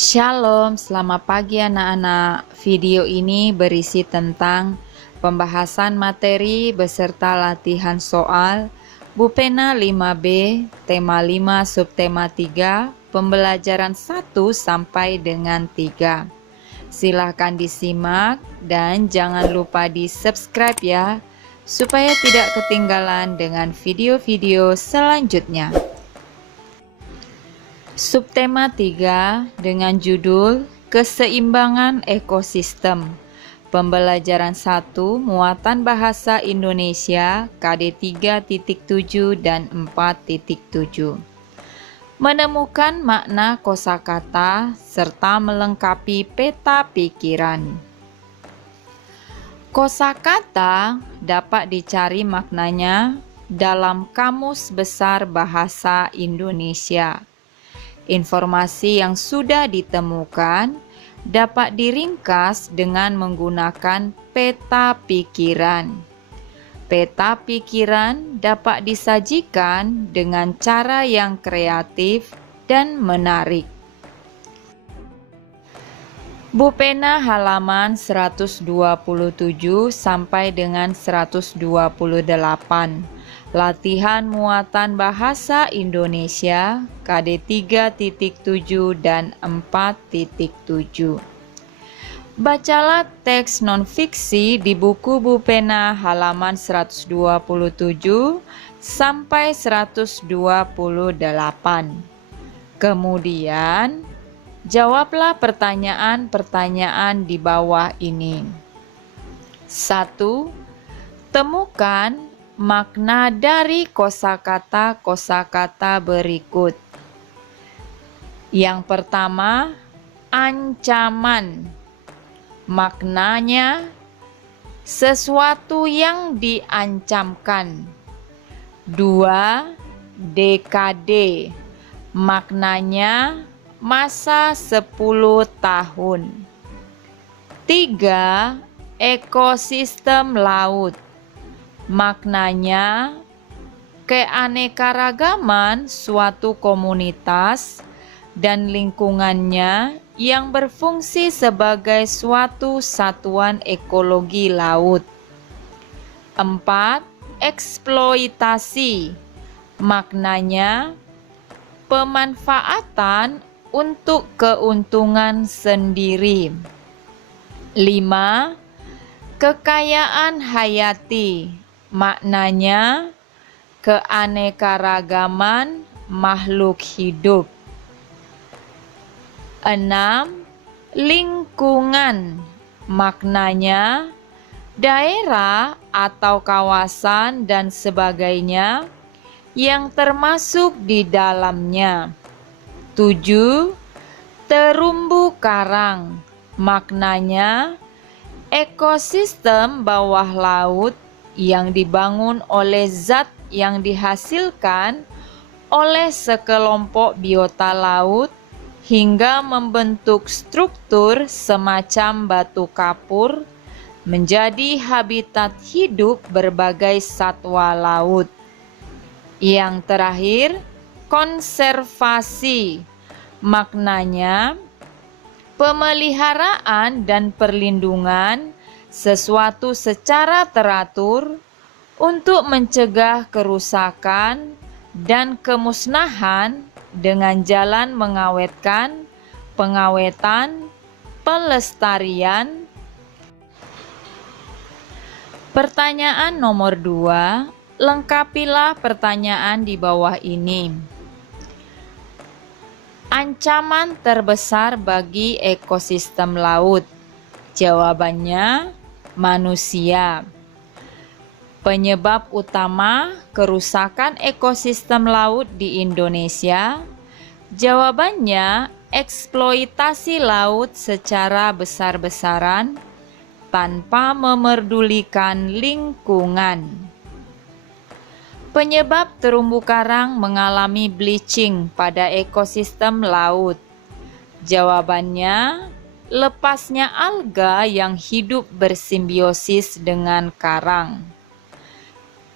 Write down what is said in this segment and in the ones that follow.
Shalom, selamat pagi anak-anak. Video ini berisi tentang pembahasan materi beserta latihan soal Bupena 5B, tema 5, subtema 3, pembelajaran 1 sampai dengan 3. Silahkan disimak dan jangan lupa di subscribe ya, supaya tidak ketinggalan dengan video-video selanjutnya. Subtema 3 dengan judul Keseimbangan Ekosistem. Pembelajaran 1 Muatan Bahasa Indonesia KD 3.7 dan 4.7. Menemukan makna kosakata serta melengkapi peta pikiran. Kosakata dapat dicari maknanya dalam Kamus Besar Bahasa Indonesia. Informasi yang sudah ditemukan dapat diringkas dengan menggunakan peta pikiran. Peta pikiran dapat disajikan dengan cara yang kreatif dan menarik. Bupena halaman 127 sampai dengan 128. Latihan muatan bahasa Indonesia KD 3.7 dan 4.7. Bacalah teks non-fiksi di buku Bupena halaman 127 sampai 128. Kemudian, jawablah pertanyaan-pertanyaan di bawah ini. 1. Temukan makna dari kosakata berikut. Yang pertama, ancaman. Maknanya, sesuatu yang diancamkan. 2. Dekade. Maknanya, masa 10 tahun. 3. Ekosistem laut. Maknanya, keanekaragaman suatu komunitas dan lingkungannya yang berfungsi sebagai suatu satuan ekologi laut. 4. Eksploitasi. Maknanya, pemanfaatan untuk keuntungan sendiri. 5. Kekayaan hayati. Maknanya, keanekaragaman makhluk hidup. 6. Lingkungan. Maknanya, daerah atau kawasan dan sebagainya yang termasuk di dalamnya. 7. Terumbu karang. Maknanya, ekosistem bawah laut yang dibangun oleh zat yang dihasilkan oleh sekelompok biota laut hingga membentuk struktur semacam batu kapur menjadi habitat hidup berbagai satwa laut. Yang terakhir, konservasi. Maknanya, pemeliharaan dan perlindungan sesuatu secara teratur untuk mencegah kerusakan dan kemusnahan dengan jalan pengawetan, pelestarian. Pertanyaan nomor 2, lengkapilah pertanyaan di bawah ini. Ancaman terbesar bagi ekosistem laut. Jawabannya, manusia. Penyebab utama kerusakan ekosistem laut di Indonesia. Jawabannya, eksploitasi laut secara besar-besaran tanpa memerdulikan lingkungan. Penyebab terumbu karang mengalami bleaching pada ekosistem laut. Jawabannya, lepasnya alga yang hidup bersimbiosis dengan karang.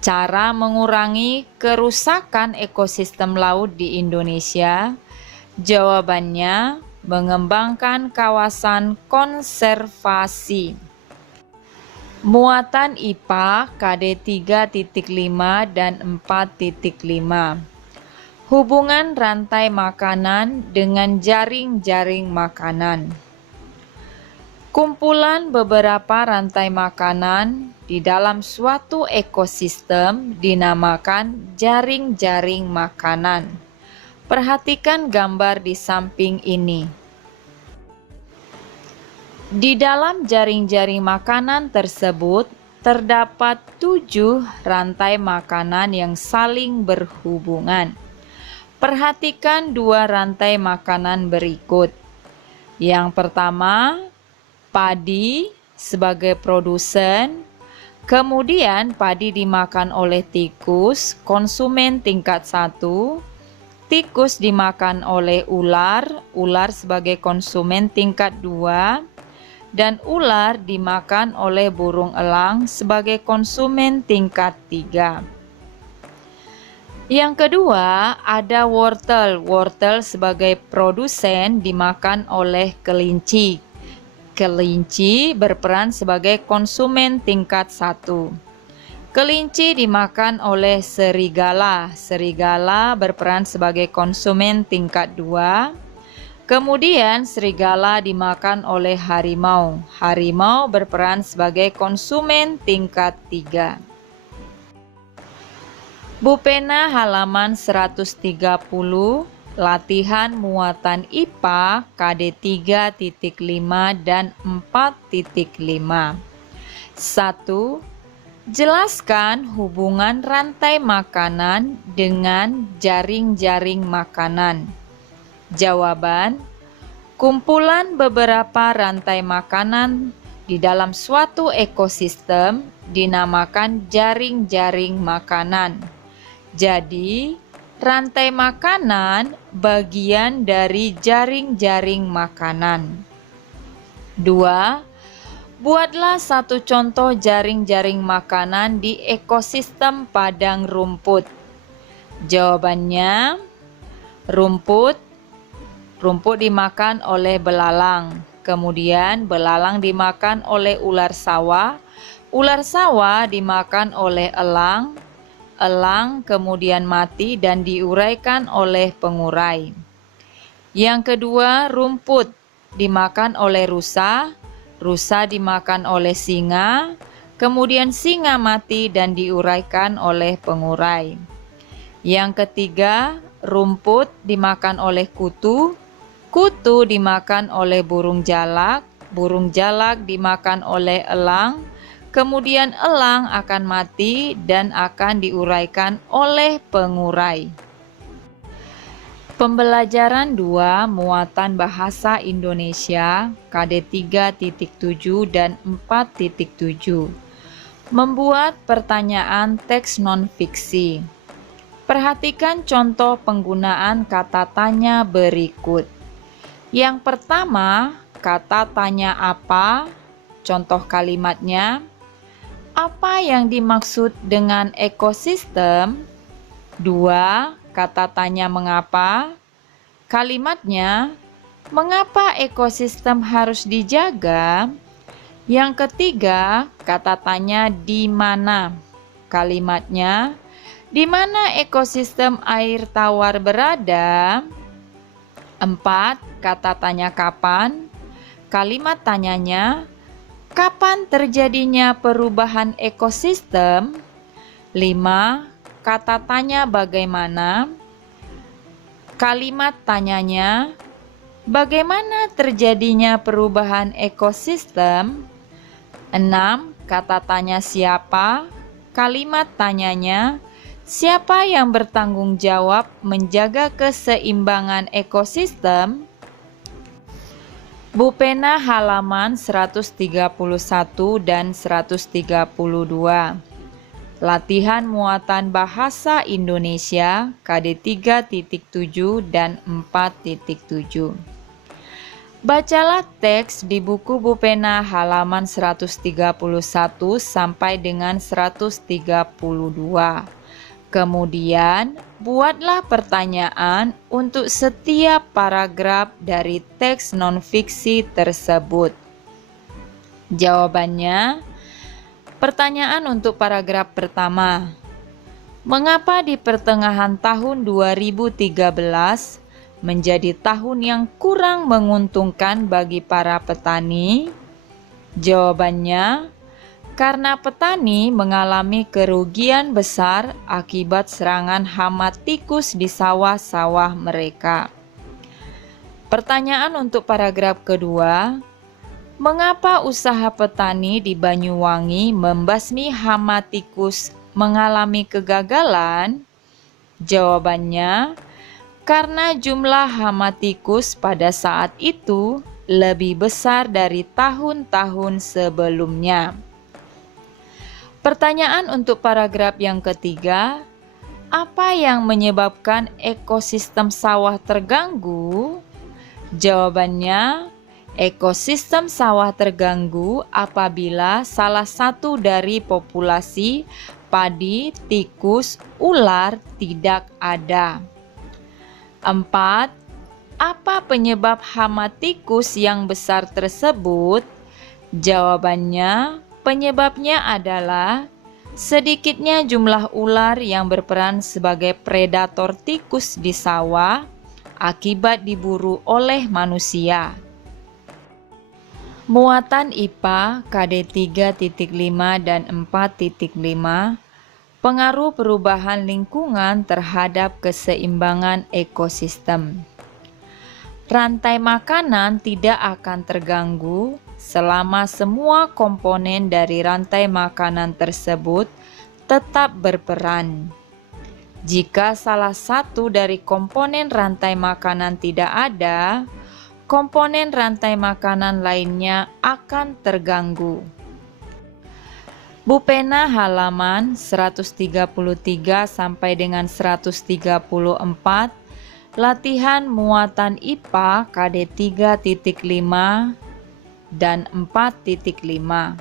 Cara mengurangi kerusakan ekosistem laut di Indonesia. Jawabannya, mengembangkan kawasan konservasi. Muatan IPA KD 3.5 dan 4.5. Hubungan rantai makanan dengan jaring-jaring makanan. Kumpulan beberapa rantai makanan di dalam suatu ekosistem dinamakan jaring-jaring makanan. Perhatikan gambar di samping ini. Di dalam jaring-jaring makanan tersebut terdapat 7 rantai makanan yang saling berhubungan. Perhatikan 2 rantai makanan berikut. Yang pertama, padi sebagai produsen, kemudian padi dimakan oleh tikus, konsumen tingkat 1, tikus dimakan oleh ular, ular sebagai konsumen tingkat 2, dan ular dimakan oleh burung elang sebagai konsumen tingkat 3. Yang kedua, ada wortel. Wortel sebagai produsen dimakan oleh kelinci. Kelinci berperan sebagai konsumen tingkat 1. Kelinci dimakan oleh serigala. Serigala berperan sebagai konsumen tingkat 2. Kemudian serigala dimakan oleh harimau. Harimau berperan sebagai konsumen tingkat 3. Bu Pena halaman 130, latihan muatan IPA KD 3.5 dan 4.5. 1. Jelaskan hubungan rantai makanan dengan jaring-jaring makanan. Jawaban: kumpulan beberapa rantai makanan di dalam suatu ekosistem dinamakan jaring-jaring makanan. Jadi, rantai makanan bagian dari jaring-jaring makanan. 2. Buatlah satu contoh jaring-jaring makanan di ekosistem padang rumput. Jawabannya, rumput dimakan oleh belalang. Kemudian belalang dimakan oleh ular sawah dimakan oleh elang. Elang kemudian mati dan diuraikan oleh pengurai. Yang kedua, rumput dimakan oleh rusa dimakan oleh singa, kemudian singa mati dan diuraikan oleh pengurai. Yang ketiga, rumput dimakan oleh kutu dimakan oleh burung jalak dimakan oleh elang, kemudian elang akan mati dan akan diuraikan oleh pengurai. Pembelajaran 2 muatan bahasa Indonesia KD 3.7 dan 4.7. Membuat pertanyaan teks non-fiksi. Perhatikan contoh penggunaan kata tanya berikut. Yang pertama, kata tanya apa? Contoh kalimatnya. Apa yang dimaksud dengan ekosistem? 2. Kata tanya mengapa? Kalimatnya, mengapa ekosistem harus dijaga? Yang ketiga, kata tanya di mana? Kalimatnya, di mana ekosistem air tawar berada? 4. Kata tanya kapan? Kalimat tanyanya, kapan terjadinya perubahan ekosistem? 5. Kata tanya bagaimana? Kalimat tanyanya, bagaimana terjadinya perubahan ekosistem? 6. Kata tanya siapa? Kalimat tanyanya, siapa yang bertanggung jawab menjaga keseimbangan ekosistem? Bu Pena halaman 131 dan 132. Latihan muatan bahasa Indonesia KD 3.7 dan 4.7. Bacalah teks di buku Bu Pena halaman 131 sampai dengan 132. Kemudian, buatlah pertanyaan untuk setiap paragraf dari teks non-fiksi tersebut. Jawabannya, pertanyaan untuk paragraf pertama. Mengapa di pertengahan tahun 2013 menjadi tahun yang kurang menguntungkan bagi para petani? Jawabannya, karena petani mengalami kerugian besar akibat serangan hama tikus di sawah-sawah mereka. Pertanyaan untuk paragraf kedua, mengapa usaha petani di Banyuwangi membasmi hama tikus mengalami kegagalan? Jawabannya, karena jumlah hama tikus pada saat itu lebih besar dari tahun-tahun sebelumnya. Pertanyaan untuk paragraf yang ketiga, apa yang menyebabkan ekosistem sawah terganggu? Jawabannya, ekosistem sawah terganggu apabila salah satu dari populasi padi, tikus, ular tidak ada. 4. Apa penyebab hama tikus yang besar tersebut? Jawabannya, penyebabnya adalah sedikitnya jumlah ular yang berperan sebagai predator tikus di sawah akibat diburu oleh manusia. Muatan IPA KD 3.5 dan 4.5, pengaruh perubahan lingkungan terhadap keseimbangan ekosistem. Rantai makanan tidak akan terganggu selama semua komponen dari rantai makanan tersebut tetap berperan. Jika salah satu dari komponen rantai makanan tidak ada, komponen rantai makanan lainnya akan terganggu. Bu Pena halaman 133 sampai dengan 134, latihan muatan IPA KD 3.5 dan 4.5.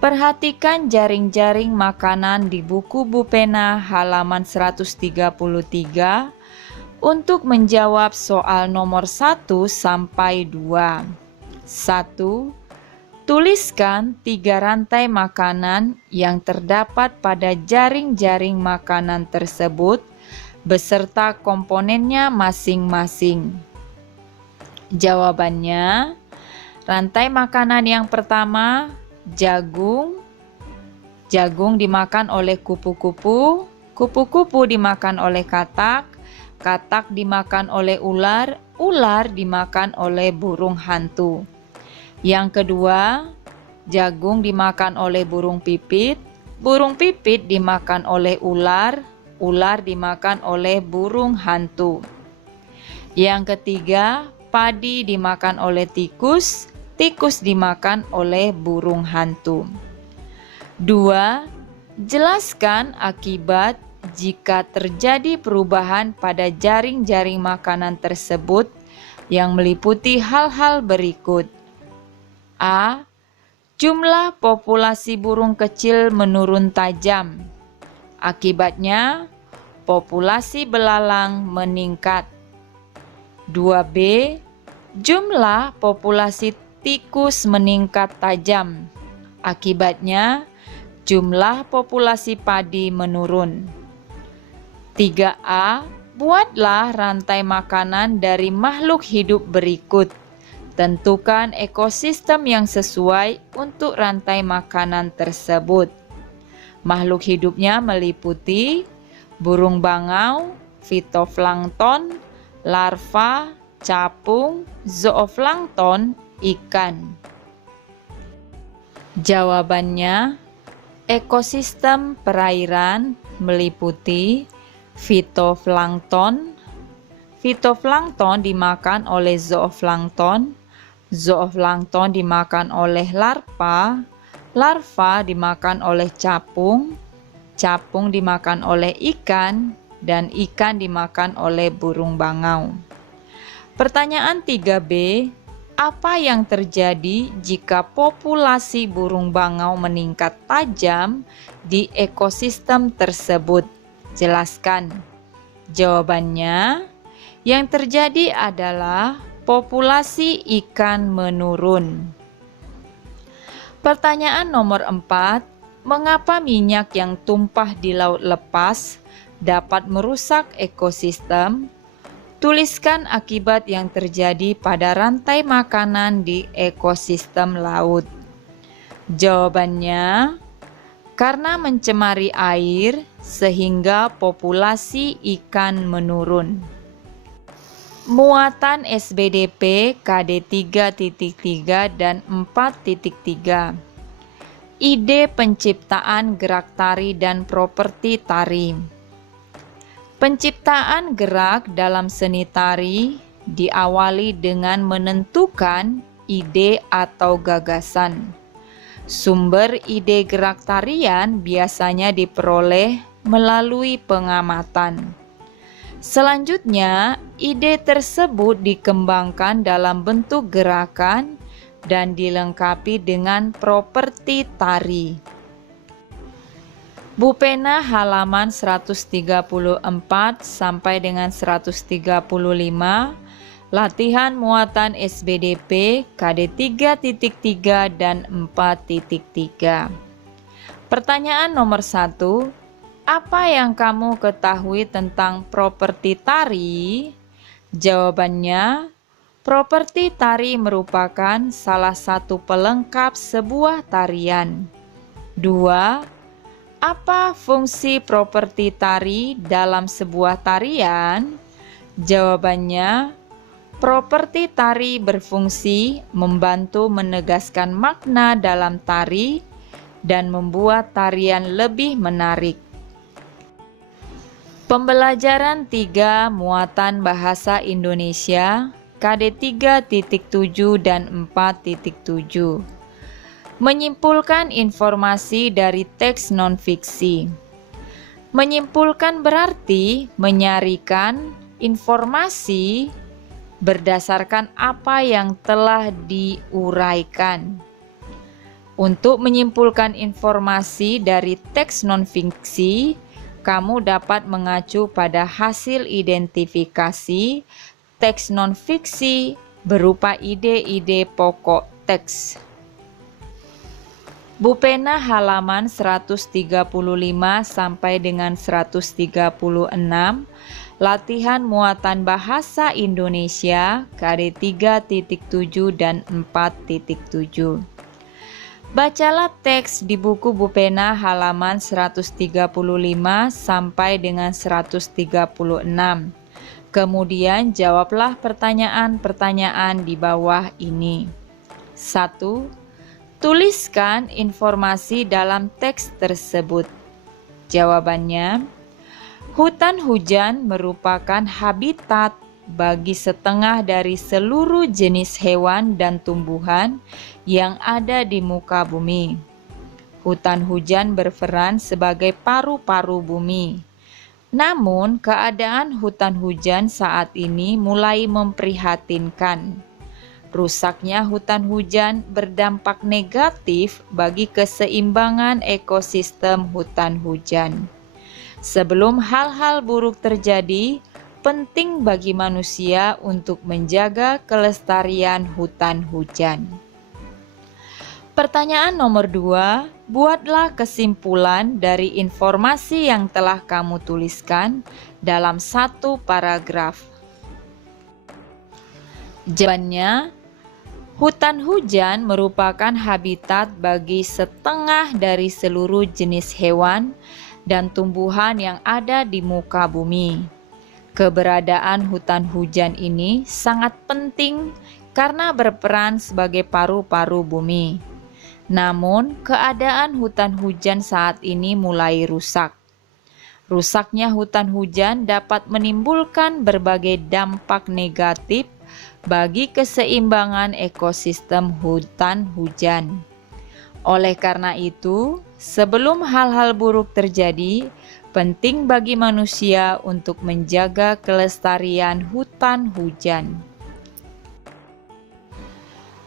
Perhatikan jaring-jaring makanan di buku Bu Pena halaman 133 untuk menjawab soal nomor 1 sampai 2. 1. Tuliskan 3 rantai makanan yang terdapat pada jaring-jaring makanan tersebut beserta komponennya masing-masing. Jawabannya, rantai makanan yang pertama, jagung. Jagung dimakan oleh kupu-kupu, kupu-kupu dimakan oleh katak, katak dimakan oleh ular, ular dimakan oleh burung hantu. Yang kedua, jagung dimakan oleh burung pipit dimakan oleh ular, ular dimakan oleh burung hantu. Yang ketiga, padi dimakan oleh tikus, tikus dimakan oleh burung hantu. 2. Jelaskan akibat jika terjadi perubahan pada jaring-jaring makanan tersebut yang meliputi hal-hal berikut. A. Jumlah populasi burung kecil menurun tajam. Akibatnya, populasi belalang meningkat. 2B. Jumlah populasi tikus meningkat tajam. Akibatnya, jumlah populasi padi menurun. 3A. Buatlah rantai makanan dari makhluk hidup berikut. Tentukan ekosistem yang sesuai untuk rantai makanan tersebut. Makhluk hidupnya meliputi burung bangau, fitoplankton, larva, capung, zooplankton, ikan. Jawabannya, ekosistem perairan meliputi fitoplankton. Fitoplankton dimakan oleh zooplankton. Zooplankton dimakan oleh larva. Larva dimakan oleh capung. Capung dimakan oleh ikan. Dan ikan dimakan oleh burung bangau. Pertanyaan 3B, apa yang terjadi jika populasi burung bangau meningkat tajam di ekosistem tersebut? Jelaskan. Jawabannya, yang terjadi adalah populasi ikan menurun. Pertanyaan nomor 4, mengapa minyak yang tumpah di laut lepas dapat merusak ekosistem? Tuliskan akibat yang terjadi pada rantai makanan di ekosistem laut. Jawabannya, karena mencemari air sehingga populasi ikan menurun. Muatan SBDP KD 3.3 dan 4.3. Ide penciptaan gerak tari dan properti tari. Penciptaan gerak dalam seni tari diawali dengan menentukan ide atau gagasan. Sumber ide gerak tarian biasanya diperoleh melalui pengamatan. Selanjutnya, ide tersebut dikembangkan dalam bentuk gerakan dan dilengkapi dengan properti tari. Buku halaman 134 sampai dengan 135, latihan muatan SBDP KD 3.3 dan 4.3. Pertanyaan nomor 1. Apa yang kamu ketahui tentang properti tari? Jawabannya, properti tari merupakan salah satu pelengkap sebuah tarian. 2. Apa fungsi properti tari dalam sebuah tarian? Jawabannya, properti tari berfungsi membantu menegaskan makna dalam tari dan membuat tarian lebih menarik. Pembelajaran 3 Muatan Bahasa Indonesia KD 3.7 dan 4.7. Menyimpulkan informasi dari teks non-fiksi. Menyimpulkan berarti menyarikan informasi berdasarkan apa yang telah diuraikan. Untuk menyimpulkan informasi dari teks non-fiksi, kamu dapat mengacu pada hasil identifikasi teks non-fiksi berupa ide-ide pokok teks. Buku halaman 135 sampai dengan 136, latihan muatan bahasa Indonesia KD 3.7 dan 4.7. Bacalah teks di buku Bupena halaman 135 sampai dengan 136. Kemudian jawablah pertanyaan-pertanyaan di bawah ini. 1. Tuliskan informasi dalam teks tersebut. Jawabannya, hutan hujan merupakan habitat bagi setengah dari seluruh jenis hewan dan tumbuhan yang ada di muka bumi. Hutan hujan berperan sebagai paru-paru bumi. Namun, keadaan hutan hujan saat ini mulai memprihatinkan. Rusaknya hutan hujan berdampak negatif bagi keseimbangan ekosistem hutan hujan. Sebelum hal-hal buruk terjadi, penting bagi manusia untuk menjaga kelestarian hutan hujan. Pertanyaan nomor 2, buatlah kesimpulan dari informasi yang telah kamu tuliskan dalam satu paragraf. Jawabannya, hutan hujan merupakan habitat bagi setengah dari seluruh jenis hewan dan tumbuhan yang ada di muka bumi. Keberadaan hutan hujan ini sangat penting karena berperan sebagai paru-paru bumi. Namun, keadaan hutan hujan saat ini mulai rusak. Rusaknya hutan hujan dapat menimbulkan berbagai dampak negatif bagi keseimbangan ekosistem hutan hujan. Oleh karena itu, sebelum hal-hal buruk terjadi, penting bagi manusia untuk menjaga kelestarian hutan hujan.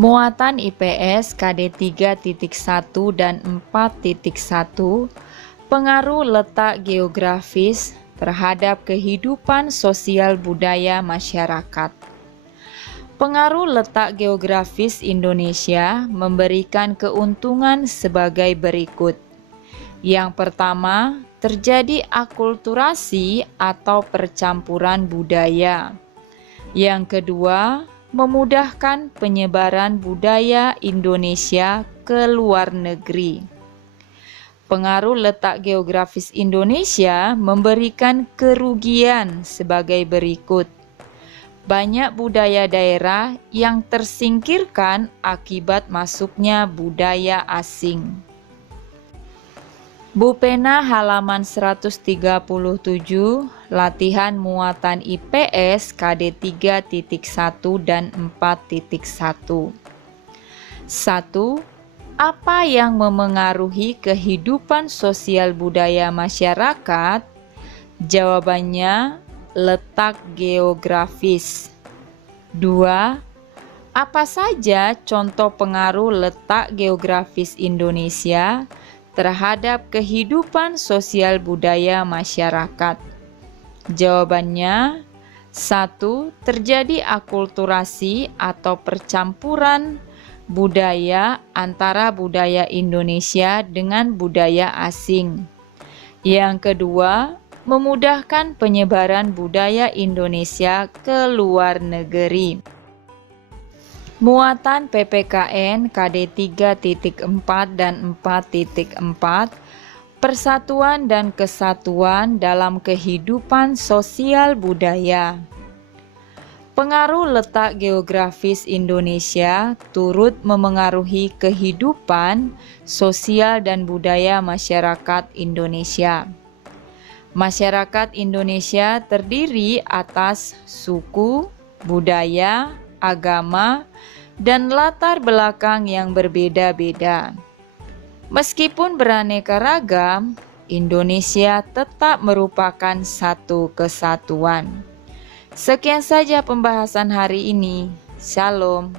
Muatan IPS KD 3.1 dan 4.1, Pengaruh letak geografis terhadap kehidupan sosial budaya masyarakat. Pengaruh letak geografis Indonesia memberikan keuntungan sebagai berikut. Yang pertama, terjadi akulturasi atau percampuran budaya. Yang kedua, memudahkan penyebaran budaya Indonesia ke luar negeri. Pengaruh letak geografis Indonesia memberikan kerugian sebagai berikut. Banyak budaya daerah yang tersingkirkan akibat masuknya budaya asing. Bu Pena halaman 137, latihan muatan IPS KD 3.1 dan 4.1. 1. Apa yang memengaruhi kehidupan sosial budaya masyarakat? Jawabannya, letak geografis. 2. Apa saja contoh pengaruh letak geografis Indonesia terhadap kehidupan sosial budaya masyarakat? Jawabannya, 1. Terjadi akulturasi atau percampuran budaya antara budaya Indonesia dengan budaya asing. Yang kedua, memudahkan penyebaran budaya Indonesia ke luar negeri. Muatan PPKN KD 3.4 dan 4.4, persatuan dan kesatuan dalam kehidupan sosial budaya. Pengaruh letak geografis Indonesia turut memengaruhi kehidupan sosial dan budaya masyarakat Indonesia. Masyarakat Indonesia terdiri atas suku, budaya, agama, dan latar belakang yang berbeda-beda. Meskipun beraneka ragam, Indonesia tetap merupakan satu kesatuan. Sekian saja pembahasan hari ini. Shalom.